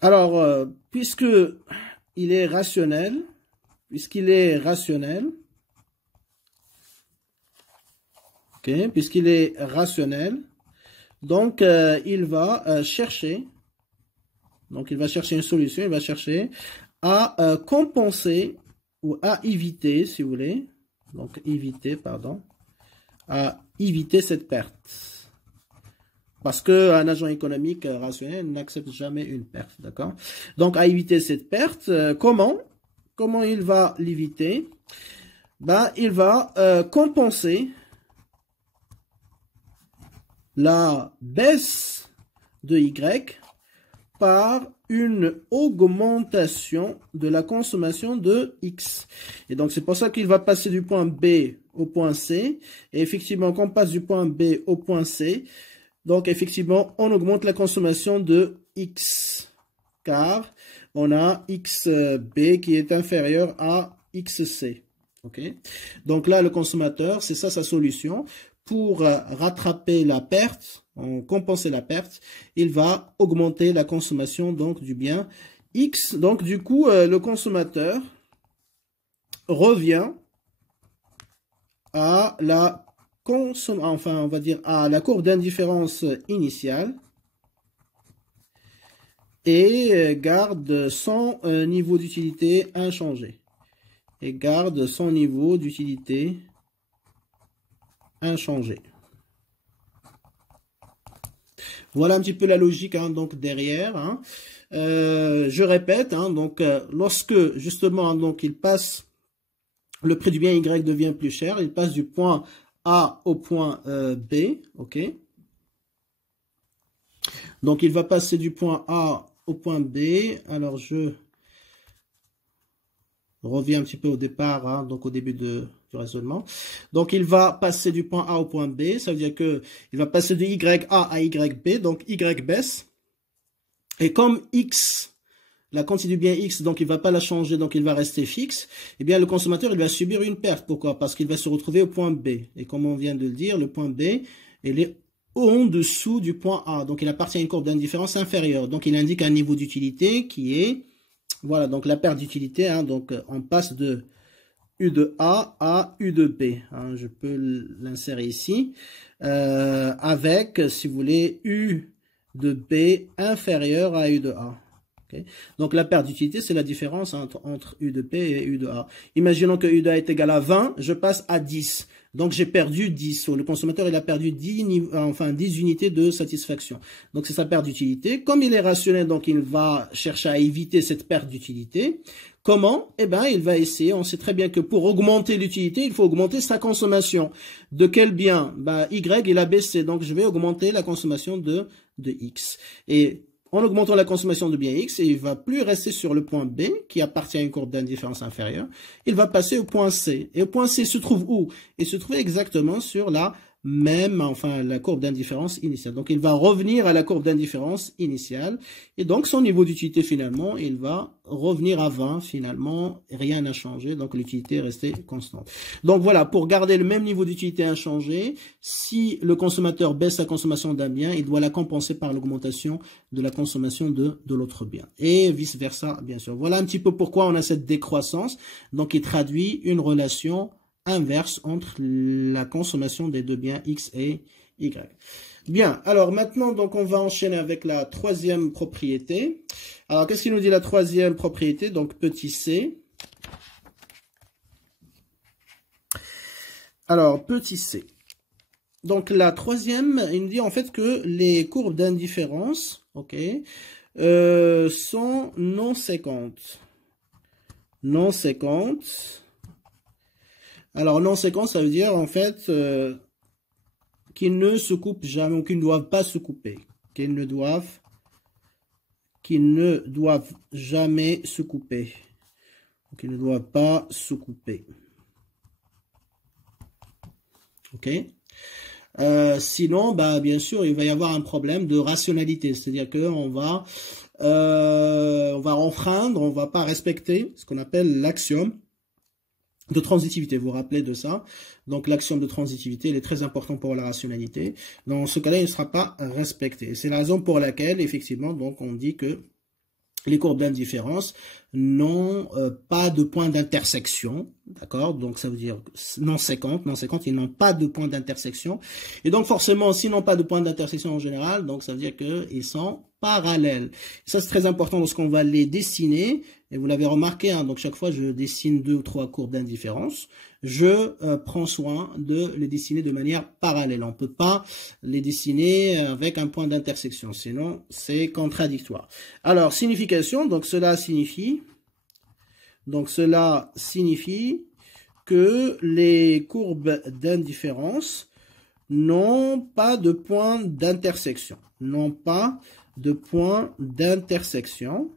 Alors, puisque il est rationnel, puisqu'il est rationnel, ok, puisqu'il est rationnel, donc il va chercher, donc il va chercher une solution, il va chercher à compenser ou à éviter, si vous voulez, donc éviter, pardon, à éviter cette perte. Parce qu'un agent économique rationnel n'accepte jamais une perte, d'accord? Donc, à éviter cette perte, comment il va l'éviter? Ben, il va compenser la baisse de Y par une augmentation de la consommation de X. Et donc, c'est pour ça qu'il va passer du point B au point C. Et effectivement, quand on passe du point B au point C, donc, effectivement, on augmente la consommation de X, car on a XB qui est inférieur à XC. Okay? Donc là, le consommateur, c'est ça sa solution. Pour rattraper la perte, compenser la perte, il va augmenter la consommation donc, du bien X. Donc, du coup, le consommateur revient à la enfin, on va dire à la courbe d'indifférence initiale et garde son niveau d'utilité inchangé. Et garde son niveau d'utilité inchangé. Voilà un petit peu la logique hein, donc derrière. Hein. Je répète, hein, donc lorsque justement donc il passe, le prix du bien Y devient plus cher, il passe du point A au point B, ok. Donc, il va passer du point A au point B. Alors, je reviens un petit peu au départ, hein, donc au début du raisonnement. Donc, il va passer du point A au point B. Ça veut dire que il va passer de YA à YB. Donc, Y baisse. Et comme X, la quantité du bien X, donc il ne va pas la changer, donc il va rester fixe, eh bien, le consommateur, il va subir une perte. Pourquoi? Parce qu'il va se retrouver au point B. Et comme on vient de le dire, le point B, il est en dessous du point A. Donc, il appartient à une courbe d'indifférence inférieure. Donc, il indique un niveau d'utilité qui est, voilà, donc la perte d'utilité. Hein, donc, on passe de U de A à U de B. Hein, je peux l'insérer ici. Avec, si vous voulez, U de B inférieur à U de A. Okay. Donc, la perte d'utilité, c'est la différence entre U de P et U de A. Imaginons que U de A est égal à 20, je passe à 10. Donc, j'ai perdu 10. Le consommateur, il a perdu 10 unités de satisfaction. Donc, c'est sa perte d'utilité. Comme il est rationnel, donc, il va chercher à éviter cette perte d'utilité. Comment? Eh bien, il va essayer. On sait très bien que pour augmenter l'utilité, il faut augmenter sa consommation. De quel bien? Ben, Y, il a baissé. Donc, je vais augmenter la consommation de X. Et en augmentant la consommation de bien X, il ne va plus rester sur le point B, qui appartient à une courbe d'indifférence inférieure. Il va passer au point C. Et au point C se trouve où? Il se trouve exactement sur la même, enfin, la courbe d'indifférence initiale. Donc, il va revenir à la courbe d'indifférence initiale. Et donc, son niveau d'utilité, finalement, il va revenir à 20. Finalement, rien n'a changé. Donc, l'utilité est restée constante. Donc, voilà, pour garder le même niveau d'utilité inchangé, si le consommateur baisse sa consommation d'un bien, il doit la compenser par l'augmentation de la consommation de l'autre bien. Et vice-versa, bien sûr. Voilà un petit peu pourquoi on a cette décroissance. Donc, il traduit une relation inverse entre la consommation des deux biens X et Y. Bien, alors maintenant, donc on va enchaîner avec la troisième propriété. Alors, qu'est-ce qu'il nous dit la troisième propriété? Donc, petit c. Alors, petit c. Donc, la troisième, il nous dit en fait que les courbes d'indifférence, ok, sont non séquentes. Non séquentes. Alors, non séquent, ça veut dire, en fait, qu'ils ne se coupent jamais, ou qu'ils ne doivent pas se couper. Qu'ils ne doivent jamais se couper. Qu'ils ne doivent pas se couper. OK? Sinon, bah, bien sûr, il va y avoir un problème de rationalité. C'est-à-dire qu'on va enfreindre, on ne va pas respecter ce qu'on appelle l'axiome de transitivité, vous vous rappelez de ça? Donc l'axiome de transitivité, il est très important pour la rationalité. Dans ce cas-là, il ne sera pas respecté. C'est la raison pour laquelle, effectivement, donc on dit que les courbes d'indifférence n'ont pas de point d'intersection, d'accord? Donc ça veut dire non séquentes, ils n'ont pas de point d'intersection. Et donc forcément, s'ils n'ont pas de point d'intersection en général, donc ça veut dire qu'ils sont parallèles. Et ça c'est très important lorsqu'on va les dessiner. Et vous l'avez remarqué, hein, donc chaque fois je dessine 2 ou 3 courbes d'indifférence, je prends soin de les dessiner de manière parallèle. On ne peut pas les dessiner avec un point d'intersection, sinon c'est contradictoire. Alors, signification, donc cela signifie que les courbes d'indifférence n'ont pas de point d'intersection. N'ont pas de point d'intersection.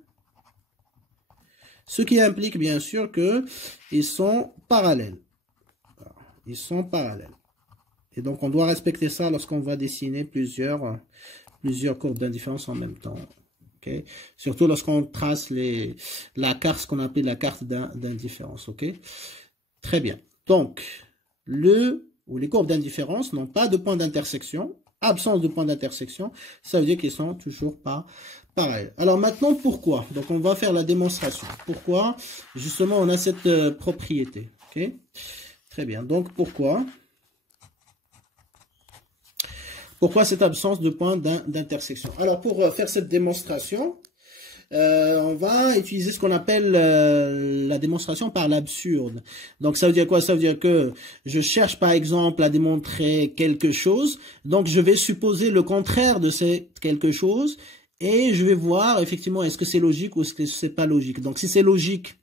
Ce qui implique bien sûr qu'ils sont parallèles. Ils sont parallèles. Et donc on doit respecter ça lorsqu'on va dessiner plusieurs courbes d'indifférence en même temps. Okay? Surtout lorsqu'on trace la carte, ce qu'on appelle la carte d'indifférence. Okay? Très bien. Donc, les courbes d'indifférence n'ont pas de point d'intersection. Absence de point d'intersection, ça veut dire qu'ils sont toujours pas parallèles. Alors maintenant, pourquoi? Donc on va faire la démonstration. Pourquoi? Justement, on a cette propriété. Okay? Très bien. Donc pourquoi? Pourquoi cette absence de point d'intersection? Alors pour faire cette démonstration, on va utiliser ce qu'on appelle la démonstration par l'absurde. Donc ça veut dire quoi? Ça veut dire que je cherche par exemple à démontrer quelque chose, donc je vais supposer le contraire de cette quelque chose et je vais voir effectivement est-ce que c'est logique ou est-ce que c'est pas logique. Donc si c'est logique,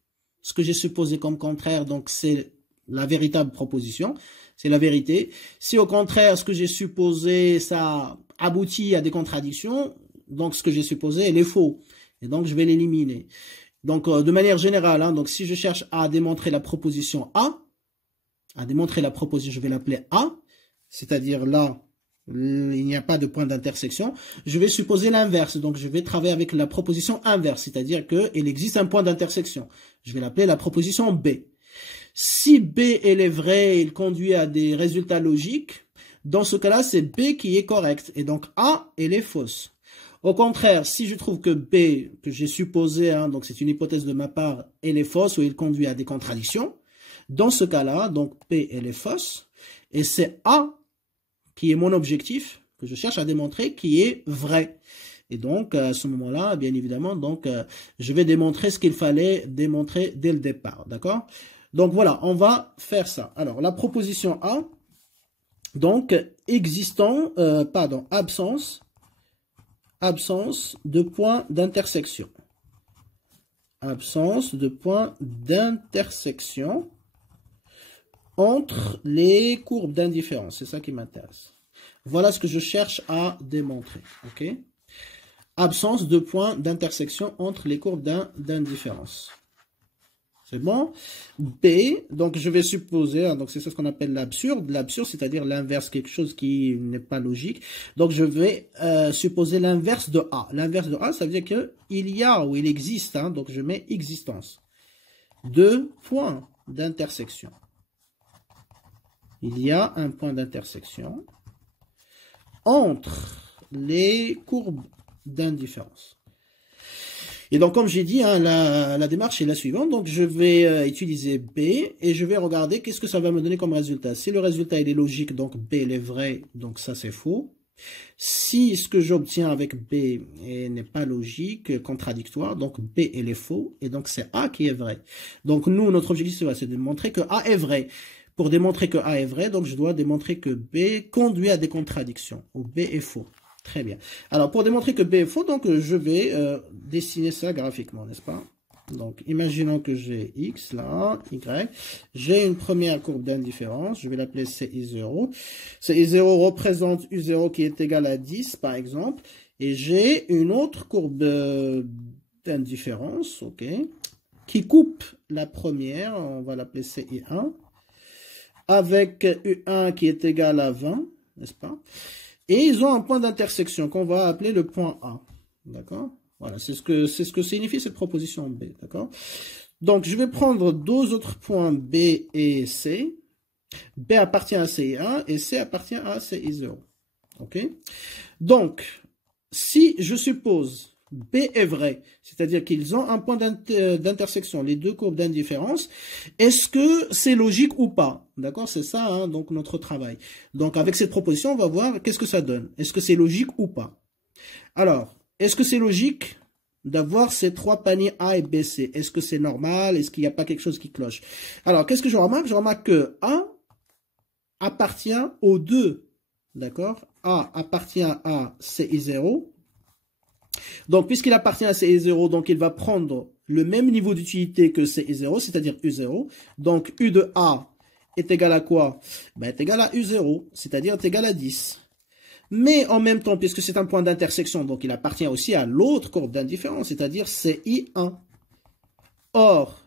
ce que j'ai supposé comme contraire, donc c'est la véritable proposition, c'est la vérité. Si au contraire, ce que j'ai supposé, ça aboutit à des contradictions, donc ce que j'ai supposé, elle est faux. Et donc, je vais l'éliminer. Donc, de manière générale, hein, donc si je cherche à démontrer la proposition A, je vais l'appeler A, c'est-à-dire là, il n'y a pas de point d'intersection, je vais supposer l'inverse. Donc, je vais travailler avec la proposition inverse, c'est-à-dire qu'il existe un point d'intersection. Je vais l'appeler la proposition B. Si B, elle est vraie, il conduit à des résultats logiques, dans ce cas-là, c'est B qui est correct. Et donc, A, elle est fausse. Au contraire, si je trouve que B, que j'ai supposé, hein, donc c'est une hypothèse de ma part, elle est fausse ou il conduit à des contradictions, dans ce cas-là, donc P, elle est fausse, et c'est A qui est mon objectif, que je cherche à démontrer, qui est vrai. Et donc, à ce moment-là, bien évidemment, donc, je vais démontrer ce qu'il fallait démontrer dès le départ, d'accord? Donc voilà, on va faire ça. Alors, la proposition A, donc, absence de point d'intersection. Absence de point d'intersection entre les courbes d'indifférence. C'est ça qui m'intéresse. Voilà ce que je cherche à démontrer. Ok? Absence de point d'intersection entre les courbes d'indifférence. C'est bon? B, donc je vais supposer, hein, donc c'est ce qu'on appelle l'absurde. L'absurde, c'est-à-dire l'inverse, quelque chose qui n'est pas logique. Donc je vais supposer l'inverse de A. L'inverse de A, ça veut dire qu'il y a ou il existe, hein, donc je mets existence. Deux points d'intersection. Il y a un point d'intersection entre les courbes d'indifférence. Et donc, comme j'ai dit, hein, la démarche est la suivante. Donc, je vais utiliser B et je vais regarder qu'est-ce que ça va me donner comme résultat. Si le résultat il est logique, donc B il est vrai, donc ça c'est faux. Si ce que j'obtiens avec B n'est pas logique, contradictoire, donc B il est faux et donc c'est A qui est vrai. Donc, nous, notre objectif c'est de démontrer que A est vrai. Pour démontrer que A est vrai, donc je dois démontrer que B conduit à des contradictions, ou B est faux. Très bien. Alors, pour démontrer que B est faux, donc je vais dessiner ça graphiquement, n'est-ce pas? Donc, imaginons que j'ai X, là, Y. J'ai une première courbe d'indifférence, je vais l'appeler CI0. CI0 représente U0 qui est égal à 10, par exemple. Et j'ai une autre courbe d'indifférence, ok, qui coupe la première, on va l'appeler CI1. Avec U1 qui est égal à 20, n'est-ce pas? Et ils ont un point d'intersection qu'on va appeler le point A, d'accord? Voilà, c'est ce que signifie cette proposition B, d'accord? Donc, je vais prendre deux autres points B et C. B appartient à CI1 et C appartient à CI0, ok? Donc, si je suppose B est vrai, c'est-à-dire qu'ils ont un point d'intersection, les deux courbes d'indifférence. Est-ce que c'est logique ou pas? D'accord, c'est ça, hein, donc notre travail. Donc avec cette proposition, on va voir qu'est-ce que ça donne. Est-ce que c'est logique ou pas? Alors, est-ce que c'est logique d'avoir ces trois paniers A et B, C? Est-ce que c'est normal? Est-ce qu'il n'y a pas quelque chose qui cloche? Alors, qu'est-ce que je remarque? Je remarque que A appartient aux deux. D'accord? A appartient à CI0. Donc, puisqu'il appartient à CI0, donc il va prendre le même niveau d'utilité que CI0, c'est-à-dire U0. Donc, U de A est égal à quoi? Ben, est égal à U0, c'est-à-dire est égal à 10. Mais en même temps, puisque c'est un point d'intersection, donc il appartient aussi à l'autre courbe d'indifférence, c'est-à-dire CI1. Or,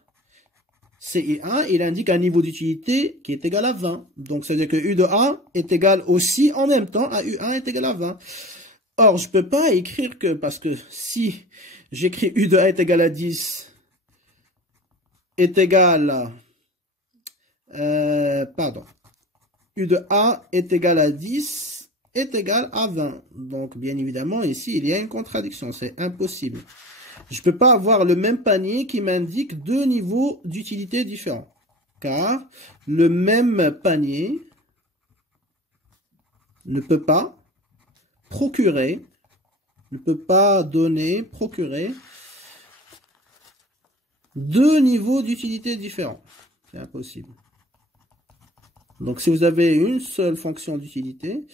CI1, il indique un niveau d'utilité qui est égal à 20. Donc, ça veut dire que U de A est égal aussi en même temps à U1 est égal à 20. Or, je ne peux pas écrire que, parce que si j'écris U de A est égal à 10, est égal à, U de A est égal à 10, est égal à 20. Donc, bien évidemment, ici, il y a une contradiction. C'est impossible. Je ne peux pas avoir le même panier qui m'indique deux niveaux d'utilité différents. Car le même panier ne peut pas procurer, ne peut pas donner, procurer deux niveaux d'utilité différents. C'est impossible. Donc, si vous avez une seule fonction d'utilité,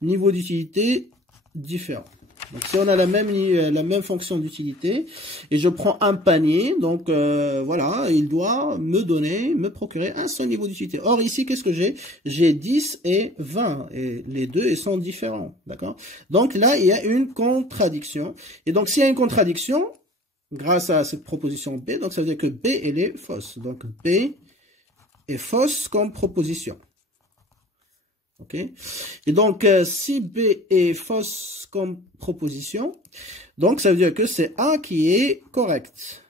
niveau d'utilité différent. Donc, si on a la même fonction d'utilité, et je prends un panier, donc voilà, il doit me procurer un seul niveau d'utilité. Or, ici, qu'est-ce que j'ai? J'ai 10 et 20, et les deux, ils sont différents, d'accord? Donc là, il y a une contradiction. Et donc, s'il y a une contradiction, grâce à cette proposition B, donc ça veut dire que B, elle est fausse. Donc, B est fausse comme proposition. Ok. Et donc, si B est fausse comme proposition, donc ça veut dire que c'est A qui est correct.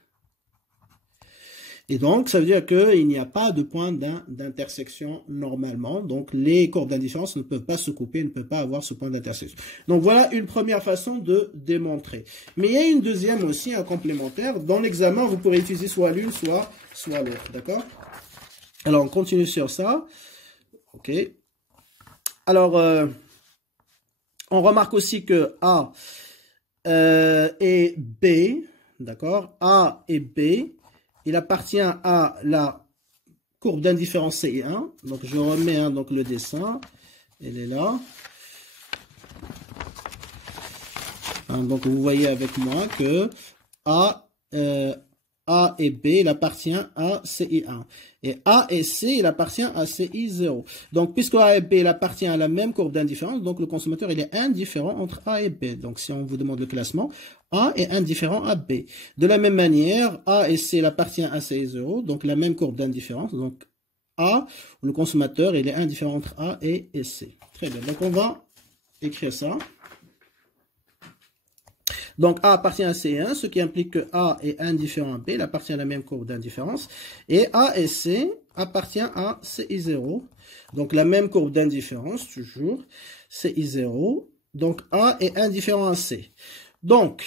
Et donc, ça veut dire qu'il n'y a pas de point d'intersection normalement. Donc, les courbes d'indifférence ne peuvent pas se couper, ne peuvent pas avoir ce point d'intersection. Donc, voilà une première façon de démontrer. Mais il y a une deuxième aussi, un complémentaire. Dans l'examen, vous pourrez utiliser soit l'une, soit l'autre. D'accord? Alors, on continue sur ça. Ok. Alors, on remarque aussi que A et B, d'accord, A et B, il appartient à la courbe d'indifférence CI1. Donc, je remets donc le dessin, elle est là. Hein, donc, vous voyez avec moi que A et B, il appartient à CI1. Et A et C, il appartient à CI0. Donc, puisque A et B, il appartient à la même courbe d'indifférence, donc le consommateur, il est indifférent entre A et B. Donc, si on vous demande le classement, A est indifférent à B. De la même manière, A et C, il appartient à CI0, donc la même courbe d'indifférence. Donc, A, le consommateur, il est indifférent entre A et C. Très bien. Donc, on va écrire ça. Donc, A appartient à C1, ce qui implique que A est indifférent à B, il appartient à la même courbe d'indifférence. Et A et C appartient à CI0. Donc, la même courbe d'indifférence, toujours, CI0. Donc, A est indifférent à C. Donc,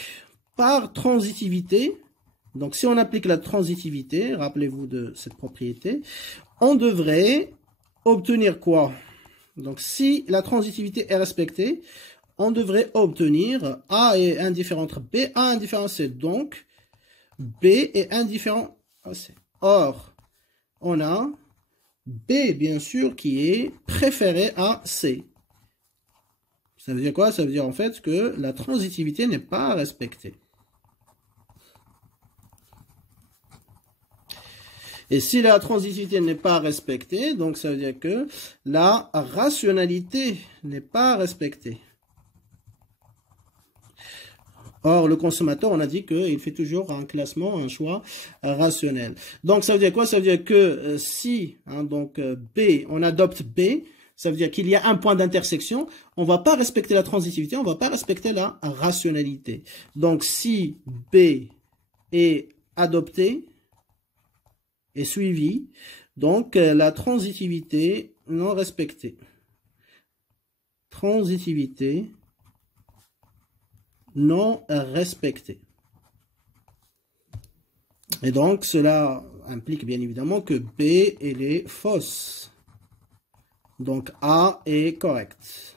par transitivité, donc si on applique la transitivité, rappelez-vous de cette propriété, on devrait obtenir quoi? Donc, si la transitivité est respectée, on devrait obtenir A est indifférent entre B, A indifférent à C. Donc, B est indifférent à C. Or, on a B, bien sûr, qui est préféré à C. Ça veut dire quoi? Ça veut dire en fait que la transitivité n'est pas respectée. Et si la transitivité n'est pas respectée, donc ça veut dire que la rationalité n'est pas respectée. Or, le consommateur, on a dit qu'il fait toujours un classement, un choix rationnel. Donc, ça veut dire quoi? Ça veut dire que si, B, on adopte B, ça veut dire qu'il y a un point d'intersection, on ne va pas respecter la transitivité, on ne va pas respecter la rationalité. Donc, si B est adopté, est suivi, donc la transitivité non respectée. Transitivité non respectée. Et donc, cela implique bien évidemment que B, elle est fausse. Donc, A est correct.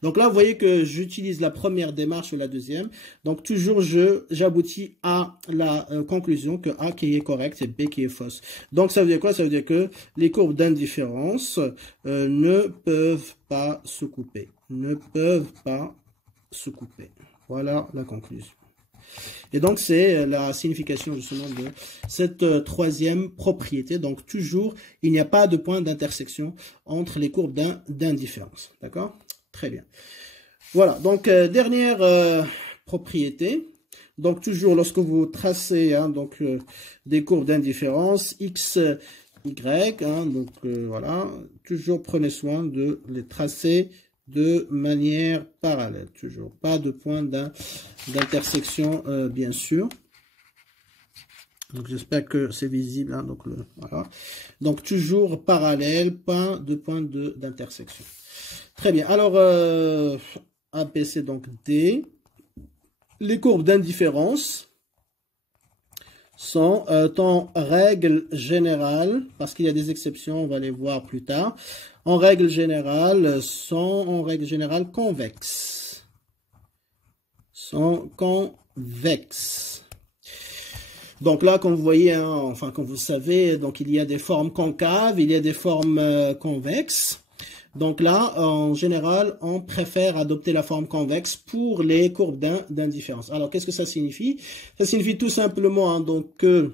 Donc là, vous voyez que j'utilise la première démarche ou la deuxième. Donc, toujours, j'aboutis à la conclusion que A qui est correct et B qui est fausse. Donc, ça veut dire quoi? Ça veut dire que les courbes d'indifférence ne peuvent pas se couper. Ne peuvent pas se couper. Voilà la conclusion. Et donc, c'est la signification justement de cette troisième propriété. Donc, toujours, il n'y a pas de point d'intersection entre les courbes d'indifférence. D'accord? Très bien. Voilà, donc dernière propriété. Donc, toujours lorsque vous tracez donc, des courbes d'indifférence, X, Y, donc voilà, toujours prenez soin de les tracer de manière parallèle, toujours. Pas de point d'intersection, bien sûr. Donc, j'espère que c'est visible. Hein, donc, voilà. Donc, toujours parallèle, pas de point d'intersection. Très bien. Alors, APC, donc D. Les courbes d'indifférence sont en règle générale, parce qu'il y a des exceptions, on va les voir plus tard, en règle générale, convexes. Sont convexes. Donc là, comme vous voyez, hein, enfin comme vous savez, donc il y a des formes concaves, il y a des formes convexes. Donc là, en général, on préfère adopter la forme convexe pour les courbes d'indifférence. Alors, qu'est-ce que ça signifie? Ça signifie tout simplement hein, donc que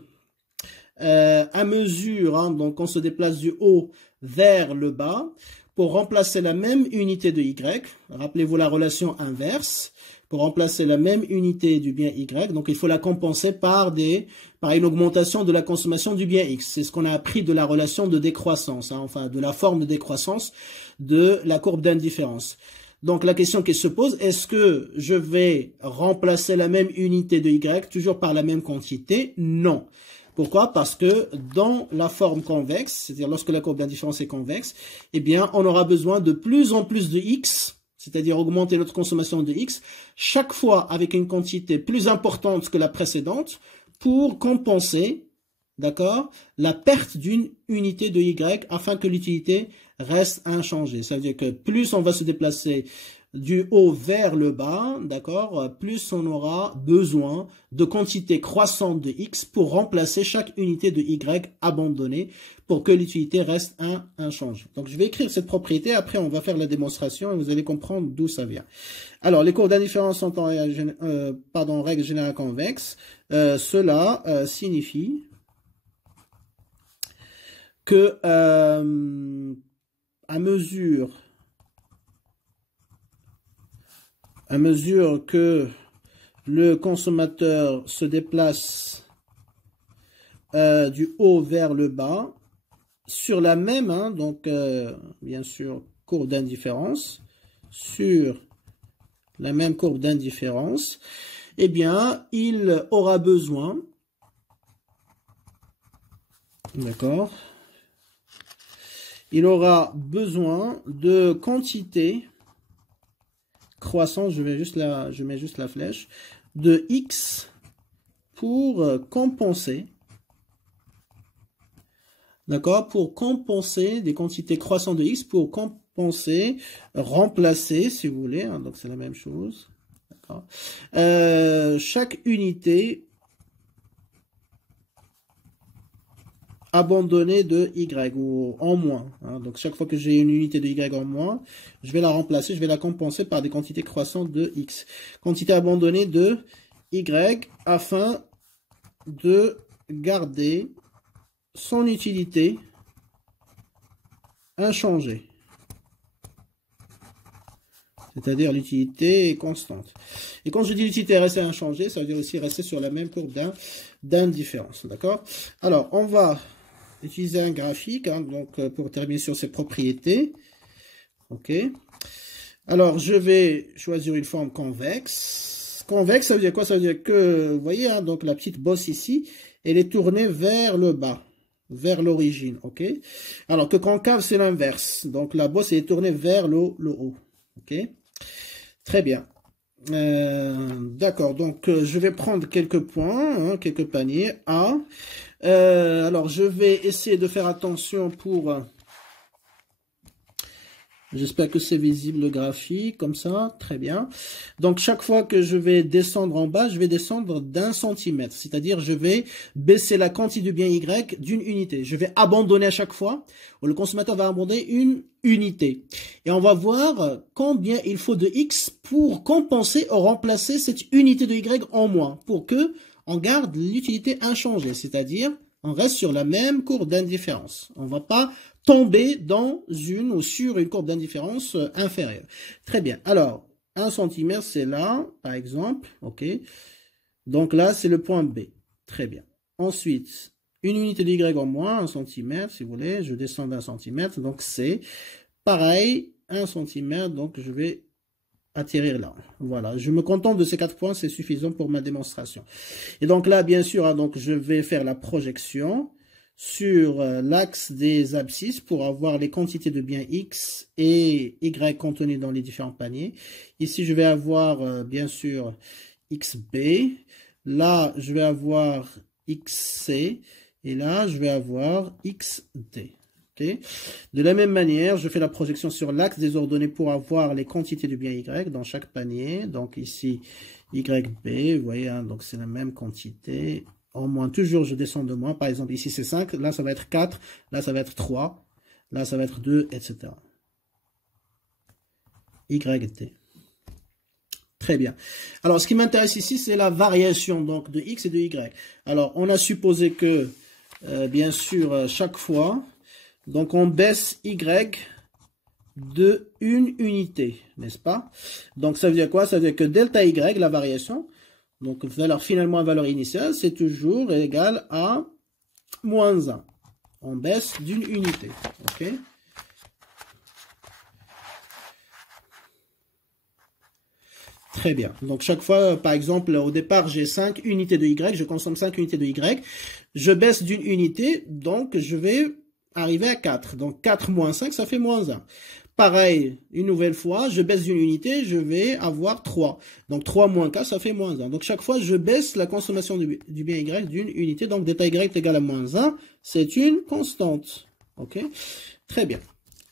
à mesure, hein, donc on se déplace du haut vers le bas, pour remplacer la même unité de y, rappelez-vous la relation inverse, pour remplacer la même unité du bien y, donc il faut la compenser par une augmentation de la consommation du bien x. C'est ce qu'on a appris de la relation de décroissance, hein, enfin de la forme de décroissance de la courbe d'indifférence. Donc la question qui se pose, est-ce que je vais remplacer la même unité de y toujours par la même quantité? Non. Pourquoi? Parce que dans la forme convexe, c'est-à-dire lorsque la courbe d'indifférence est convexe, eh bien, on aura besoin de plus en plus de x, c'est-à-dire augmenter notre consommation de x, chaque fois avec une quantité plus importante que la précédente, pour compenser, d'accord, la perte d'une unité de y afin que l'utilité reste inchangée. Ça veut dire que plus on va se déplacer du haut vers le bas, d'accord, plus on aura besoin de quantités croissantes de x pour remplacer chaque unité de y abandonnée pour que l'utilité reste inchangée. Donc, je vais écrire cette propriété, après on va faire la démonstration et vous allez comprendre d'où ça vient. Alors, les courbes d'indifférence sont en règle générale convexe. Cela signifie que à mesure que le consommateur se déplace du haut vers le bas, sur la même, hein, donc bien sûr, courbe d'indifférence, sur la même courbe d'indifférence, eh bien, il aura besoin, d'accord, il aura besoin de quantité croissance, je mets juste la flèche, de x pour compenser, d'accord, pour compenser des quantités croissantes de x, pour compenser, remplacer, si vous voulez, hein, donc c'est la même chose, d'accord, chaque unité abandonnée de y ou en moins. Hein. Donc, chaque fois que j'ai une unité de y en moins, je vais la remplacer, je vais la compenser par des quantités croissantes de x. Quantité abandonnée de y afin de garder son utilité inchangée. C'est-à-dire l'utilité est constante. Et quand je dis l'utilité rester inchangée, ça veut dire aussi rester sur la même courbe d'indifférence. D'accord? Alors, on va utiliser un graphique, hein, donc pour terminer sur ces propriétés. OK. Alors, je vais choisir une forme convexe. Convexe, ça veut dire quoi? Ça veut dire que, vous voyez, hein, donc la petite bosse ici, elle est tournée vers le bas, vers l'origine. OK. Alors que concave, c'est l'inverse. Donc, la bosse est tournée vers le haut. OK. Très bien. D'accord, donc je vais prendre quelques points, hein, quelques paniers. A. Alors, je vais essayer de faire attention pour... J'espère que c'est visible le graphique, comme ça, très bien. Donc, chaque fois que je vais descendre en bas, je vais descendre d'1 centimètre. C'est-à-dire, je vais baisser la quantité du bien Y d'une unité. Je vais abandonner à chaque fois, ou le consommateur va abandonner une unité. Et on va voir combien il faut de X pour compenser ou remplacer cette unité de Y en moins, pour que on garde l'utilité inchangée. C'est-à-dire, on reste sur la même courbe d'indifférence. On ne va pas tomber dans une ou sur une courbe d'indifférence inférieure. Très bien. Alors, 1 cm, c'est là, par exemple. OK. Donc là, c'est le point B. Très bien. Ensuite, une unité de Y en moins, 1 cm, si vous voulez. Je descends d'1 cm. Donc, c'est pareil, 1 cm. Donc, je vais atterrir là. Voilà. Je me contente de ces 4 points. C'est suffisant pour ma démonstration. Et donc là, bien sûr, hein, donc je vais faire la projection sur l'axe des abscisses pour avoir les quantités de biens X et Y contenus dans les différents paniers. Ici, je vais avoir, bien sûr, XB. Là, je vais avoir XC. Et là, je vais avoir XD. Okay. De la même manière, je fais la projection sur l'axe des ordonnées pour avoir les quantités de biens Y dans chaque panier. Donc ici, YB, vous voyez, hein, donc c'est la même quantité. En moins, toujours, je descends de moins. Par exemple, ici, c'est 5. Là, ça va être 4. Là, ça va être 3. Là, ça va être 2, etc. YT. Très bien. Alors, ce qui m'intéresse ici, c'est la variation donc de X et de Y. Alors, on a supposé que, bien sûr, chaque fois, donc on baisse Y de une unité, n'est-ce pas? Donc, ça veut dire quoi? Ça veut dire que delta Y, la variation, donc valeur finalement valeur initiale, c'est toujours égal à moins 1. On baisse d'une unité. OK? Très bien. Donc chaque fois, par exemple, au départ, j'ai 5 unités de Y, je consomme 5 unités de Y. Je baisse d'une unité, donc je vais arriver à 4. Donc 4 moins 5, ça fait moins 1. Pareil, une nouvelle fois, je baisse d'une unité, je vais avoir 3. Donc 3 moins 4, ça fait moins 1. Donc chaque fois, je baisse la consommation du bien Y d'une unité. Donc delta Y est égal à moins 1. C'est une constante. OK? Très bien.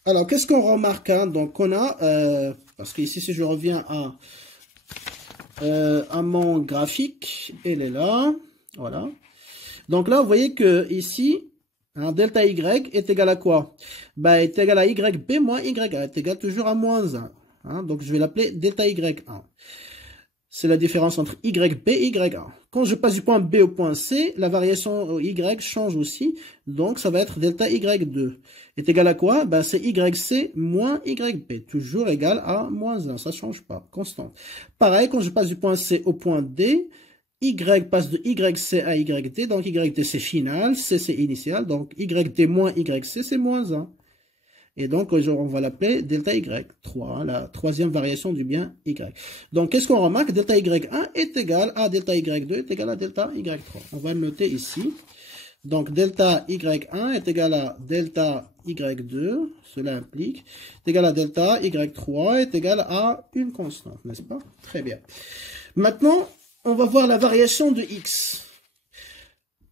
Alors, qu'est-ce qu'on remarque, hein? Donc on a, parce qu'ici, si je reviens à mon graphique, elle est là. Voilà. Donc là, vous voyez que ici, hein, delta Y est égal à quoi? Ben, est égal à YB moins YA, est égal toujours à moins 1. Hein, donc, je vais l'appeler delta Y1. C'est la différence entre YB et YA. Quand je passe du point B au point C, la variation Y change aussi. Donc, ça va être delta Y2. Est égal à quoi? Ben, c'est YC moins YB. Toujours égal à moins 1. Ça ne change pas. Constante. Pareil, quand je passe du point C au point D, Y passe de YC à YD, donc YD c'est final, C c'est initial, donc YD moins YC c'est moins 1. Et donc on va l'appeler delta Y3, la troisième variation du bien Y. Donc qu'est-ce qu'on remarque? Delta Y1 est égal à delta Y2 est égal à delta Y3. On va le noter ici. Donc delta Y1 est égal à delta Y2, cela implique, est égal à delta Y3 est égal à une constante, n'est-ce pas? Très bien. Maintenant, on va voir la variation de X.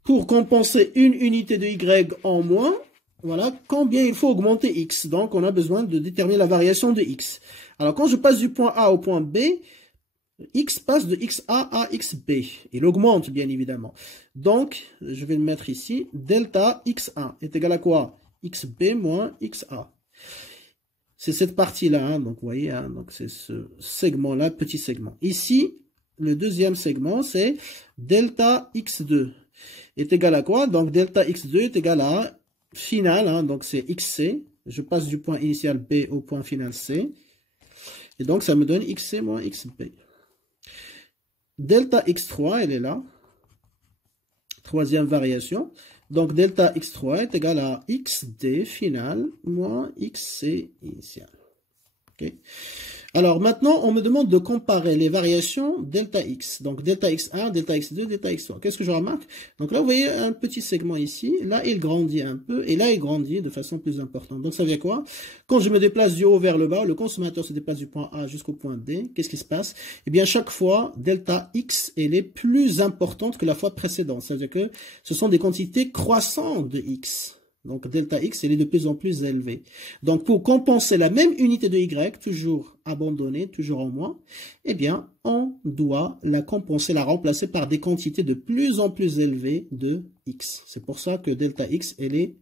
Pour compenser une unité de Y en moins, voilà, combien il faut augmenter X. Donc, on a besoin de déterminer la variation de X. Alors, quand je passe du point A au point B, X passe de XA à XB. Il augmente, bien évidemment. Donc, je vais le mettre ici. Delta X1 est égal à quoi? XB moins XA. C'est cette partie-là. Hein, donc, vous voyez, hein, donc c'est ce segment-là, petit segment. Ici, le deuxième segment, c'est delta X2 est égal à quoi? Donc, delta X2 est égal à final, hein, donc c'est XC. Je passe du point initial B au point final C. Et donc, ça me donne XC moins XB. Delta X3, elle est là. Troisième variation. Donc, delta X3 est égal à XD final moins XC initial. Okay. Alors maintenant, on me demande de comparer les variations delta x. Donc delta x1, delta x2, delta x3. Qu'est-ce que je remarque? Donc là, vous voyez un petit segment ici. Là, il grandit un peu. Et là, il grandit de façon plus importante. Donc ça veut dire quoi? Quand je me déplace du haut vers le bas, le consommateur se déplace du point A jusqu'au point D. Qu'est-ce qui se passe? Eh bien, chaque fois, delta x, elle est plus importante que la fois précédente. Ça veut dire que ce sont des quantités croissantes de x. Donc, delta x, elle est de plus en plus élevée. Donc, pour compenser la même unité de y, toujours abandonnée, toujours en moins, eh bien, on doit la compenser, la remplacer par des quantités de plus en plus élevées de x. C'est pour ça que delta x, elle est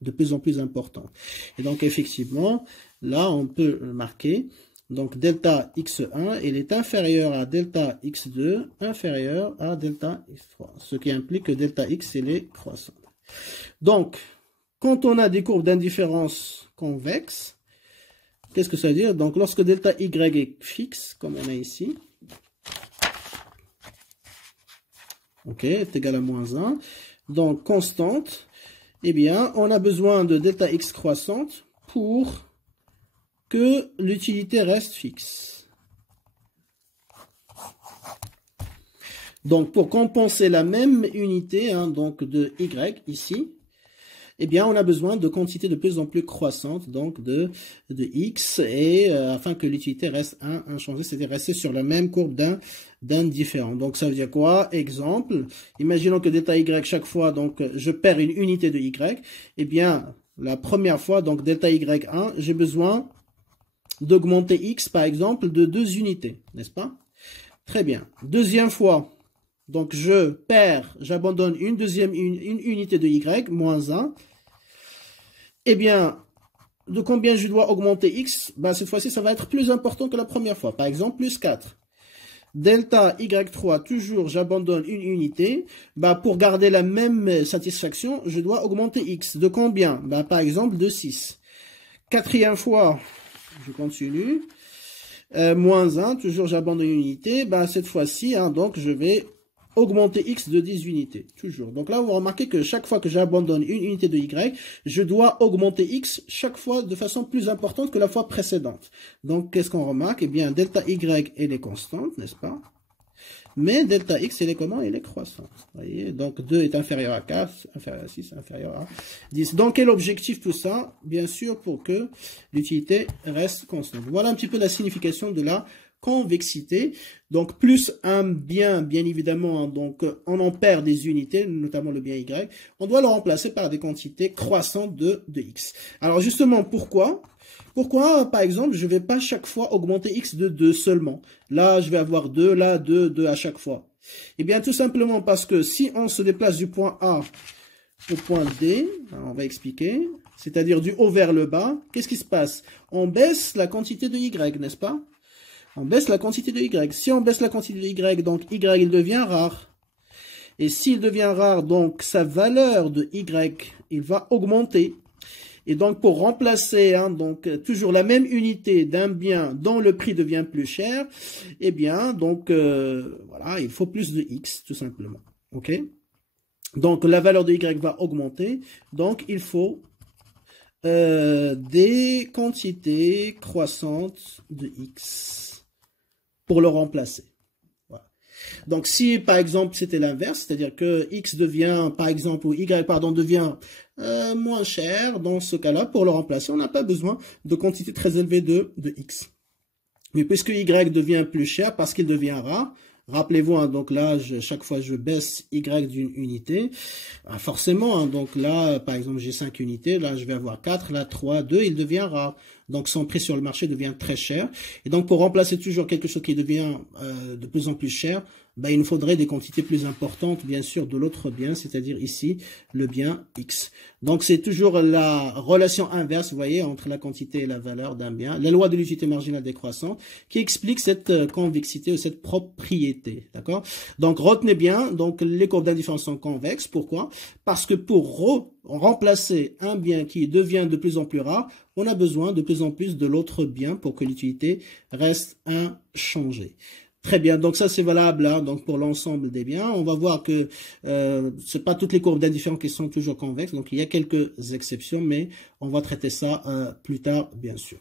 de plus en plus importante. Et donc, effectivement, là, on peut marquer, donc, delta x1, elle est inférieure à delta x2, inférieure à delta x3. Ce qui implique que delta x, elle est croissante. Donc, quand on a des courbes d'indifférence convexes, qu'est-ce que ça veut dire? Donc, lorsque delta y est fixe, comme on a ici, ok, est égal à moins 1, donc constante, eh bien, on a besoin de delta x croissante pour que l'utilité reste fixe. Donc, pour compenser la même unité, hein, donc de y ici, eh bien, on a besoin de quantités de plus en plus croissantes, donc de x, et afin que l'utilité reste inchangée, c'est-à-dire rester sur la même courbe d'indifférent. Donc, ça veut dire quoi? Exemple, imaginons que delta y, chaque fois, donc, je perds une unité de y, eh bien, la première fois, donc, delta y1, j'ai besoin d'augmenter x, par exemple, de 2 unités, n'est-ce pas? Très bien. Deuxième fois, donc, je perds, j'abandonne une unité de y, moins 1. Eh bien, de combien je dois augmenter x? Ben, cette fois-ci, ça va être plus important que la première fois. Par exemple, plus 4. Delta y3, toujours, j'abandonne une unité. Ben, pour garder la même satisfaction, je dois augmenter x. De combien? Ben, par exemple, de 6. Quatrième fois, je continue. Moins 1, toujours, j'abandonne une unité. Ben, cette fois-ci, hein, donc, je vais augmenter x de 10 unités, toujours. Donc là, vous remarquez que chaque fois que j'abandonne une unité de y, je dois augmenter x chaque fois de façon plus importante que la fois précédente. Donc, qu'est-ce qu'on remarque? Eh bien, delta y, elle est constante, n'est-ce pas? Mais delta x, elle est comment? Elle est croissante. Vous voyez? Donc, 2 est inférieur à 4, inférieur à 6, inférieur à 10. Donc, quel objectif tout ça? Bien sûr, pour que l'utilité reste constante. Voilà un petit peu la signification de la convexité. Donc, plus un bien, bien évidemment, donc on en perd des unités, notamment le bien y, on doit le remplacer par des quantités croissantes de x. Alors, justement, pourquoi, par exemple, je ne vais pas chaque fois augmenter x de 2 seulement? Là, je vais avoir 2, là, 2, 2 à chaque fois. Eh bien, tout simplement parce que si on se déplace du point A au point D, alors on va expliquer, c'est-à-dire du haut vers le bas, qu'est-ce qui se passe? On baisse la quantité de y, n'est-ce pas? On baisse la quantité de y. Si on baisse la quantité de y, donc y, il devient rare. Et s'il devient rare, donc sa valeur de y, il va augmenter. Et donc, pour remplacer, hein, donc toujours la même unité d'un bien dont le prix devient plus cher, eh bien, donc, voilà, il faut plus de x, tout simplement. OK? Donc, la valeur de y va augmenter. Donc, il faut des quantités croissantes de x pour le remplacer. Voilà. Donc, si, par exemple, c'était l'inverse, c'est-à-dire que x devient, par exemple, ou y, pardon, devient moins cher, dans ce cas-là, pour le remplacer, on n'a pas besoin de quantité très élevée de x. Mais puisque y devient plus cher parce qu'il devient rare, rappelez-vous, hein, donc là, chaque fois je baisse y d'une unité, forcément, hein, donc là, par exemple, j'ai 5 unités, là, je vais avoir 4, là, 3, 2, il devient rare. Donc, son prix sur le marché devient très cher. Et donc, pour remplacer toujours quelque chose qui devient de plus en plus cher, ben, il nous faudrait des quantités plus importantes, bien sûr, de l'autre bien, c'est-à-dire ici, le bien X. Donc, c'est toujours la relation inverse, vous voyez, entre la quantité et la valeur d'un bien, la loi de l'utilité marginale décroissante, qui explique cette convexité ou cette propriété, d'accord? Donc, retenez bien, donc, les courbes d'indifférence sont convexes. Pourquoi? Parce que pour remplacer un bien qui devient de plus en plus rare, on a besoin de plus en plus de l'autre bien pour que l'utilité reste inchangée. Très bien, donc ça c'est valable hein, donc pour l'ensemble des biens. On va voir que c'est pas toutes les courbes d'indifférence qui sont toujours convexes, donc il y a quelques exceptions, mais on va traiter ça plus tard bien sûr.